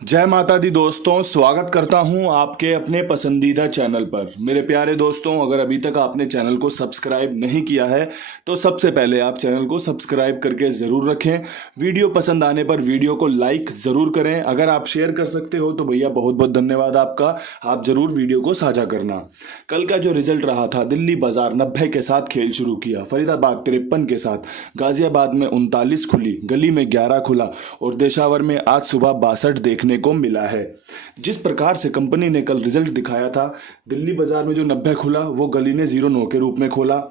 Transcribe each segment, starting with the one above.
जय माता दी दोस्तों, स्वागत करता हूं आपके अपने पसंदीदा चैनल पर। मेरे प्यारे दोस्तों, अगर अभी तक आपने चैनल को सब्सक्राइब नहीं किया है तो सबसे पहले आप चैनल को सब्सक्राइब करके ज़रूर रखें। वीडियो पसंद आने पर वीडियो को लाइक ज़रूर करें। अगर आप शेयर कर सकते हो तो भैया बहुत बहुत धन्यवाद आपका। आप ज़रूर वीडियो को साझा करना। कल का जो रिजल्ट रहा था, दिल्ली बाजार 90 के साथ खेल शुरू किया, फरीदाबाद 53 के साथ, गाजियाबाद में 39 खुली, गली में 11 खुला और देशावर में आज सुबह 62 देखने को मिला है। जिस प्रकार से कंपनी ने कल रिजल्ट दिखाया था, दिल्ली बाजार में जो 90 खुला वो गली ने 0-9 के रूप में खोला।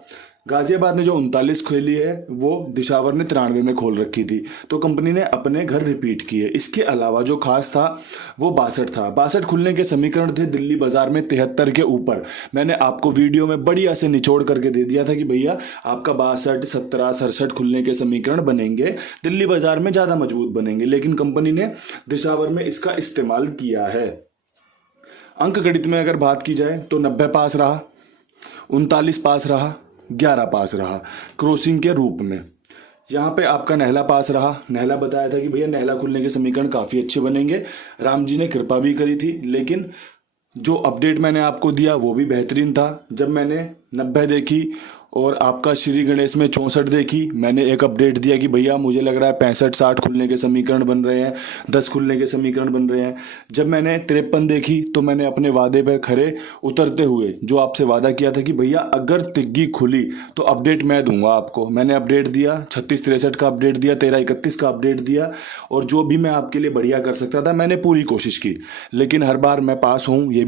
गाजियाबाद ने जो 39 खोली है वो दिशावर ने 93 में खोल रखी थी। तो कंपनी ने अपने घर रिपीट किए। इसके अलावा जो खास था वो 62 था। 62 खुलने के समीकरण थे दिल्ली बाजार में 73 के ऊपर। मैंने आपको वीडियो में बढ़िया से निचोड़ करके दे दिया था कि भैया आपका 62, 17, 67 खुलने के समीकरण बनेंगे, दिल्ली बाजार में ज़्यादा मजबूत बनेंगे। लेकिन कंपनी ने दिशावर में इसका इस्तेमाल किया है। अंक गणित में अगर बात की जाए तो 90 पास रहा, 39 पास रहा, 11 पास रहा क्रॉसिंग के रूप में। यहाँ पे आपका नहला पास रहा। नहला बताया था कि भैया नहला खुलने के समीकरण काफ़ी अच्छे बनेंगे। राम जी ने कृपा भी करी थी, लेकिन जो अपडेट मैंने आपको दिया वो भी बेहतरीन था। जब मैंने 90 देखी और आपका श्री गणेश में 64 देखी, मैंने एक अपडेट दिया कि भैया मुझे लग रहा है 65-60 खुलने के समीकरण बन रहे हैं, 10 खुलने के समीकरण बन रहे हैं। जब मैंने 53 देखी तो मैंने अपने वादे पर खरे उतरते हुए जो आपसे वादा किया था कि भैया अगर तिग्गी खुली तो अपडेट मैं दूंगा आपको, मैंने अपडेट दिया। 36-63 का अपडेट दिया, 13-31 का अपडेट दिया और जो भी मैं आपके लिए बढ़िया कर सकता था मैंने पूरी कोशिश की। लेकिन हर बार मैं पास हूँ, ये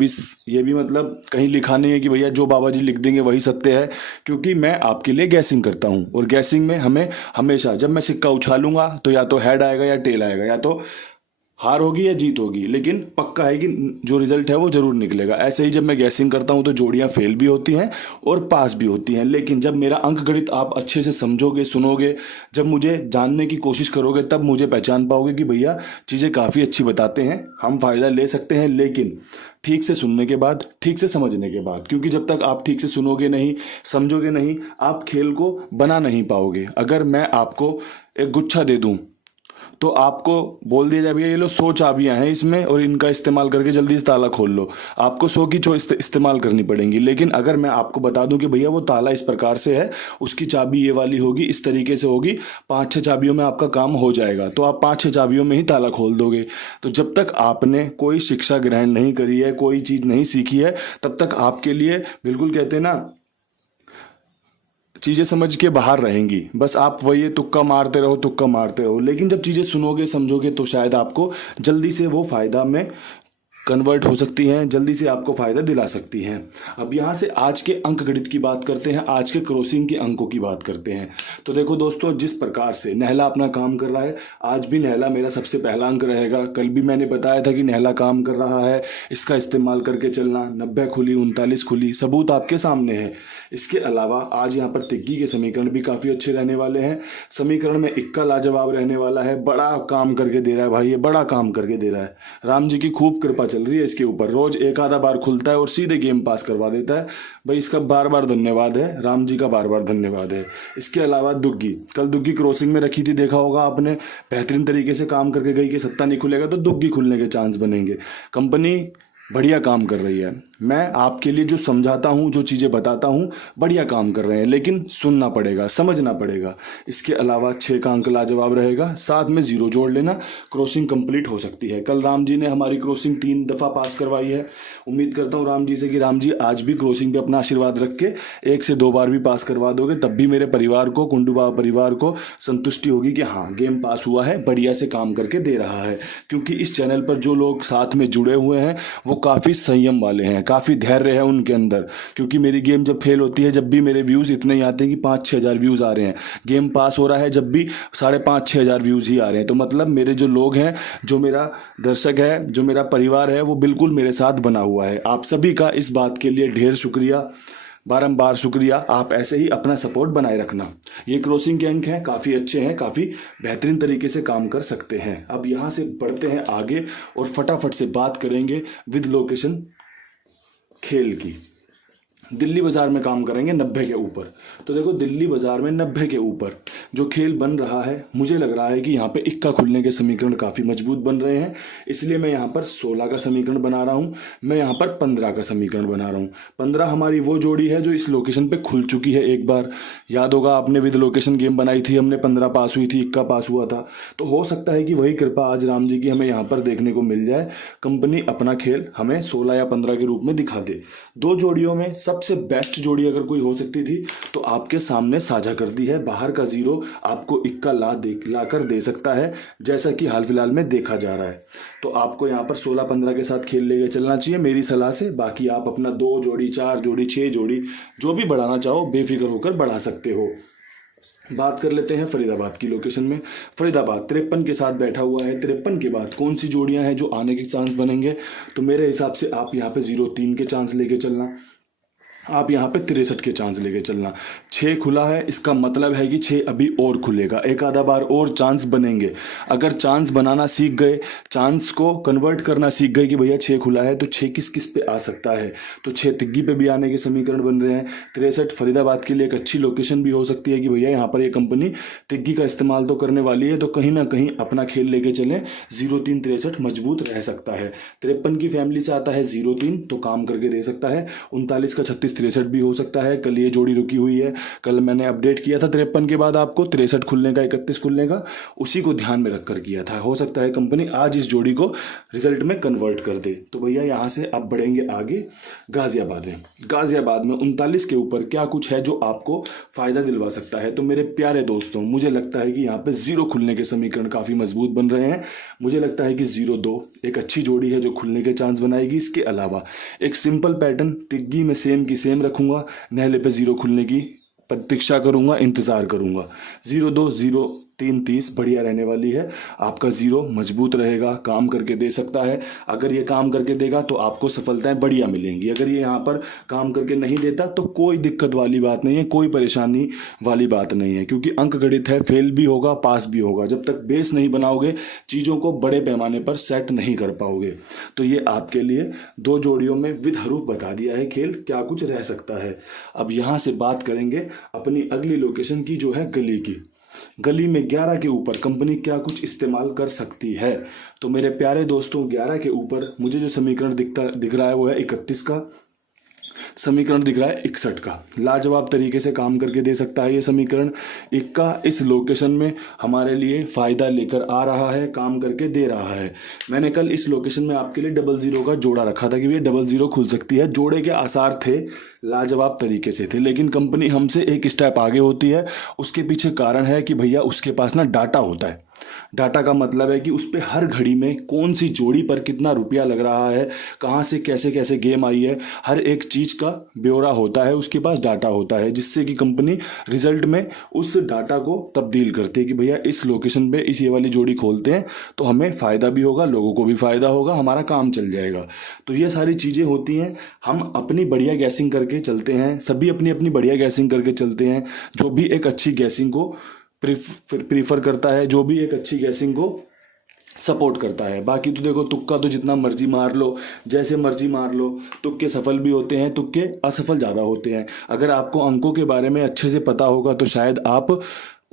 भी मतलब कहीं लिखा नहीं है कि भैया जो बाबा जी लिख देंगे वही सत्य है, क्योंकि मैं आपके लिए गैसिंग करता हूं और गैसिंग में हमें हमेशा जब मैं सिक्का उछालूंगा तो या तो हेड आएगा या टेल आएगा, या तो हार होगी या जीत होगी, लेकिन पक्का है कि जो रिजल्ट है वो जरूर निकलेगा। ऐसे ही जब मैं गैसिंग करता हूं तो जोड़ियां फेल भी होती हैं और पास भी होती हैं। लेकिन जब मेरा अंक गणित आप अच्छे से समझोगे, सुनोगे, जब मुझे जानने की कोशिश करोगे, तब मुझे पहचान पाओगे कि भैया चीज़ें काफ़ी अच्छी बताते हैं, हम फायदा ले सकते हैं, लेकिन ठीक से सुनने के बाद, ठीक से समझने के बाद। क्योंकि जब तक आप ठीक से सुनोगे नहीं, समझोगे नहीं, आप खेल को बना नहीं पाओगे। अगर मैं आपको एक गुच्छा दे दूं तो आपको बोल दिया जाए भैया ये लो 100 चाबियां हैं इसमें और इनका इस्तेमाल करके जल्दी से ताला खोल लो, आपको 100 की चॉइस इस्तेमाल करनी पड़ेंगी। लेकिन अगर मैं आपको बता दूं कि भैया वो ताला इस प्रकार से है, उसकी चाबी ये वाली होगी, इस तरीके से होगी, 5-6 चाबियों में आपका काम हो जाएगा, तो आप 5-6 चाबियों में ही ताला खोल दोगे। तो जब तक आपने कोई शिक्षा ग्रहण नहीं करी है, कोई चीज़ नहीं सीखी है, तब तक आपके लिए बिल्कुल कहते हैं ना, चीज़ें समझ के बाहर रहेंगी। बस आप वही तुक्का मारते रहो, तुक्का मारते रहो। लेकिन जब चीज़ें सुनोगे, समझोगे, तो शायद आपको जल्दी से वो फ़ायदा में कन्वर्ट हो सकती हैं, जल्दी से आपको फ़ायदा दिला सकती हैं। अब यहाँ से आज के अंक गणित की बात करते हैं, आज के क्रॉसिंग के अंकों की बात करते हैं। तो देखो दोस्तों, जिस प्रकार से नहला अपना काम कर रहा है, आज भी नहला मेरा सबसे पहला अंक रहेगा। कल भी मैंने बताया था कि नहला काम कर रहा है, इसका इस्तेमाल करके चलना। 90 खुली, 39 खुली, सबूत आपके सामने है। इसके अलावा आज यहाँ पर तिग्गी के समीकरण भी काफ़ी अच्छे रहने वाले हैं। समीकरण में इक्का लाजवाब रहने वाला है, बड़ा काम करके दे रहा है भाई, ये बड़ा काम करके दे रहा है। राम जी की खूब कृपा चल रही है इसके ऊपर, रोज एक आधा बार खुलता है और सीधे गेम पास करवा देता है भाई। इसका बार बार धन्यवाद है, राम जी का बार बार धन्यवाद है। इसके अलावा दुग्गी, कल दुग्गी क्रॉसिंग में रखी थी, देखा होगा आपने, बेहतरीन तरीके से काम करके गई कि सत्ता नहीं खुलेगा तो दुग्गी खुलने के चांस बनेंगे। कंपनी बढ़िया काम कर रही है। मैं आपके लिए जो समझाता हूँ, जो चीज़ें बताता हूँ, बढ़िया काम कर रहे हैं, लेकिन सुनना पड़ेगा, समझना पड़ेगा। इसके अलावा 6 का अंक लाजवाब रहेगा, साथ में 0 जोड़ लेना, क्रॉसिंग कंप्लीट हो सकती है। कल राम जी ने हमारी क्रॉसिंग 3 दफ़ा पास करवाई है। उम्मीद करता हूँ राम जी से कि राम जी आज भी क्रॉसिंग पे अपना आशीर्वाद रख के 1 से 2 बार भी पास करवा दोगे, तब भी मेरे परिवार को, कुंडू बाबा परिवार को संतुष्टि होगी कि हाँ गेम पास हुआ है, बढ़िया से काम करके दे रहा है। क्योंकि इस चैनल पर जो लोग साथ में जुड़े हुए हैं वो काफ़ी संयम वाले हैं, काफ़ी धैर्य है उनके अंदर। क्योंकि मेरी गेम जब फेल होती है, जब भी मेरे व्यूज़ इतने ही आते हैं कि 5-6 हज़ार व्यूज़ आ रहे हैं, गेम पास हो रहा है जब भी 5.5-6 हज़ार व्यूज़ ही आ रहे हैं, तो मतलब मेरे जो लोग हैं, जो मेरा दर्शक है, जो मेरा परिवार है, वो बिल्कुल मेरे साथ बना हुआ है। आप सभी का इस बात के लिए ढेर शुक्रिया, बारंबार शुक्रिया। आप ऐसे ही अपना सपोर्ट बनाए रखना। ये क्रॉसिंग के अंक हैं, काफ़ी अच्छे हैं, काफ़ी बेहतरीन तरीके से काम कर सकते हैं। अब यहाँ से बढ़ते हैं आगे और फटाफट से बात करेंगे विद लोकेशन खेल की। दिल्ली बाजार में काम करेंगे 90 के ऊपर। तो देखो दिल्ली बाजार में 90 के ऊपर जो खेल बन रहा है, मुझे लग रहा है कि यहाँ पे इक्का खुलने के समीकरण काफ़ी मजबूत बन रहे हैं। इसलिए मैं यहाँ पर 16 का समीकरण बना रहा हूँ, मैं यहाँ पर 15 का समीकरण बना रहा हूँ। 15 हमारी वो जोड़ी है जो इस लोकेशन पे खुल चुकी है एक बार, याद होगा आपने विद लोकेशन गेम बनाई थी हमने, 15 पास हुई थी, इक्का पास हुआ था। तो हो सकता है कि वही कृपा आज राम जी की हमें यहाँ पर देखने को मिल जाए, कंपनी अपना खेल हमें 16 या 15 के रूप में दिखा दे। दो जोड़ियों में सबसे बेस्ट जोड़ी अगर कोई हो सकती थी तो आपके सामने साझा कर दी है। बाहर का जीरो आपको इक्का ला कर दे सकता है, जैसा कि हाल फिलहाल में देखा जा रहा है। तो आपको यहाँ पर 16-15 के साथ खेल लेके चलना चाहिए मेरी सलाह से। बाकी आप अपना 2 जोड़ी, 4 जोड़ी, 6 जोड़ी जो भी बढ़ाना चाहो बेफिक्र होकर बढ़ा सकते हो। बात कर लेते हैं फरीदाबाद की लोकेशन में। फरीदाबाद 53 के साथ बैठा हुआ है। 53 के बाद कौन सी जोड़ियां हैं जो आने के चांस बनेंगे? तो मेरे हिसाब से आप यहाँ पे 0-3 के चांस लेके चलना, आप यहाँ पे 63 के चांस लेके चलना। 6 खुला है, इसका मतलब है कि 6 अभी और खुलेगा, एक आधा बार और चांस बनेंगे। अगर चांस बनाना सीख गए, चांस को कन्वर्ट करना सीख गए कि भैया 6 खुला है तो 6 किस किस पे आ सकता है, तो 6 तिग्गी पे भी आने के समीकरण बन रहे हैं। 63 फरीदाबाद के लिए एक अच्छी लोकेशन भी हो सकती है कि भैया यहाँ पर ये कंपनी तिग्गी का इस्तेमाल तो करने वाली है, तो कहीं ना कहीं अपना खेल लेके चलें। 0-3 63 मजबूत रह सकता है। 53 की फैमिली से आता है 0-3, तो काम करके दे सकता है। 39 का 36 63 भी हो सकता है। कल ये जोड़ी रुकी हुई है, कल मैंने अपडेट किया था 53 के बाद आपको 63 खुलने का, 31 खुलने का, उसी को ध्यान में रखकर किया था। हो सकता है कंपनी आज इस जोड़ी को रिजल्ट में कन्वर्ट कर दे। तो भैया यहाँ से अब बढ़ेंगे आगे गाजियाबाद में। गाजियाबाद में 39 के ऊपर क्या कुछ है जो आपको फायदा दिलवा सकता है? तो मेरे प्यारे दोस्तों, मुझे लगता है कि यहाँ पे 0 खुलने के समीकरण काफी मजबूत बन रहे हैं। मुझे लगता है कि 0-2 एक अच्छी जोड़ी है जो खुलने के चांस बनाएगी। इसके अलावा एक सिंपल पैटर्न तिग्गी में सेम की सेम रखूंगा, नहले पे 0 खुलने की प्रतीक्षा करूंगा, इंतजार करूंगा। 0-2 0-3 30 बढ़िया रहने वाली है। आपका 0 मजबूत रहेगा, काम करके दे सकता है। अगर ये काम करके देगा तो आपको सफलताएं बढ़िया मिलेंगी। अगर ये यहाँ पर काम करके नहीं देता तो कोई दिक्कत वाली बात नहीं है, कोई परेशानी वाली बात नहीं है, क्योंकि अंक गणित है, फेल भी होगा पास भी होगा। जब तक बेस नहीं बनाओगे चीज़ों को बड़े पैमाने पर सेट नहीं कर पाओगे। तो ये आपके लिए 2 जोड़ियों में विद हरूफ बता दिया है खेल क्या कुछ रह सकता है। अब यहाँ से बात करेंगे अपनी अगली लोकेशन की, जो है गली की। गली में 11 के ऊपर कंपनी क्या कुछ इस्तेमाल कर सकती है? तो मेरे प्यारे दोस्तों, 11 के ऊपर मुझे जो समीकरण दिख रहा है वो है 31 का, समीकरण दिख रहा है 61 का। लाजवाब तरीके से काम करके दे सकता है ये समीकरण। इक्का इस लोकेशन में हमारे लिए फ़ायदा लेकर आ रहा है, काम करके दे रहा है। मैंने कल इस लोकेशन में आपके लिए 00 का जोड़ा रखा था कि ये 00 खुल सकती है। जोड़े के आसार थे, लाजवाब तरीके से थे, लेकिन कंपनी हमसे एक स्टेप आगे होती है। उसके पीछे कारण है कि भैया उसके पास ना डाटा होता है। डाटा का मतलब है कि उस पर हर घड़ी में कौन सी जोड़ी पर कितना रुपया लग रहा है, कहाँ से कैसे कैसे गेम आई है, हर एक चीज़ का ब्यौरा होता है, उसके पास डाटा होता है, जिससे कि कंपनी रिजल्ट में उस डाटा को तब्दील करती है कि भैया इस लोकेशन पे इस ये वाली जोड़ी खोलते हैं तो हमें फ़ायदा भी होगा, लोगों को भी फ़ायदा होगा, हमारा काम चल जाएगा। तो ये सारी चीज़ें होती हैं। हम अपनी बढ़िया गैसिंग करके चलते हैं, सभी अपनी अपनी बढ़िया गैसिंग करके चलते हैं। जो भी एक अच्छी गैसिंग को प्रीफर करता है, जो भी एक अच्छी गैसिंग को सपोर्ट करता है। बाकी तो देखो, तुक्का तो जितना मर्जी मार लो, जैसे मर्जी मार लो, तुक्के सफल भी होते हैं, तुक्के असफल ज़्यादा होते हैं। अगर आपको अंकों के बारे में अच्छे से पता होगा तो शायद आप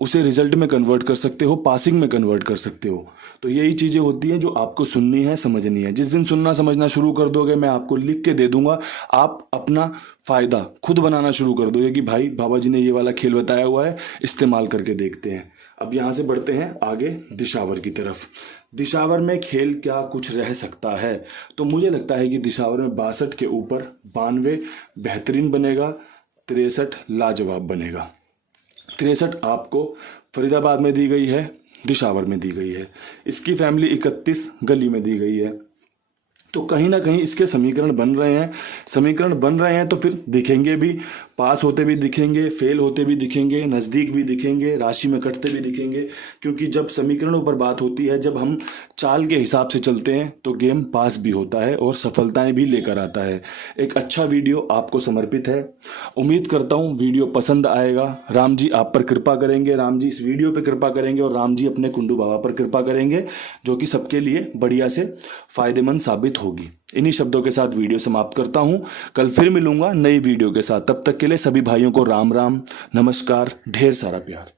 उसे रिजल्ट में कन्वर्ट कर सकते हो, पासिंग में कन्वर्ट कर सकते हो। तो यही चीज़ें होती हैं जो आपको सुननी है, समझनी है। जिस दिन सुनना समझना शुरू कर दोगे, मैं आपको लिख के दे दूंगा, आप अपना फ़ायदा खुद बनाना शुरू कर दोगे कि भाई बाबा जी ने ये वाला खेल बताया हुआ है, इस्तेमाल करके देखते हैं। अब यहाँ से बढ़ते हैं आगे दिशावर की तरफ। दिशावर में खेल क्या कुछ रह सकता है? तो मुझे लगता है कि दिशावर में 62 के ऊपर 92 बेहतरीन बनेगा, 63 लाजवाब बनेगा। 63 आपको फरीदाबाद में दी गई है, दिशावर में दी गई है। इसकी फैमिली 31 गली में दी गई है। तो कहीं ना कहीं इसके समीकरण बन रहे हैं तो फिर दिखेंगे भी, पास होते भी दिखेंगे, फेल होते भी दिखेंगे, नज़दीक भी दिखेंगे, राशि में कटते भी दिखेंगे। क्योंकि जब समीकरणों पर बात होती है, जब हम चाल के हिसाब से चलते हैं तो गेम पास भी होता है और सफलताएं भी लेकर आता है। एक अच्छा वीडियो आपको समर्पित है। उम्मीद करता हूँ वीडियो पसंद आएगा। राम जी आप पर कृपा करेंगे, राम जी इस वीडियो पर कृपा करेंगे और राम जी अपने कुंडू बाबा पर कृपा करेंगे, जो कि सबके लिए बढ़िया से फ़ायदेमंद साबित होगी। इन्हीं शब्दों के साथ वीडियो समाप्त करता हूं। कल फिर मिलूंगा नई वीडियो के साथ। तब तक के लिए सभी भाइयों को राम राम, नमस्कार, ढेर सारा प्यार।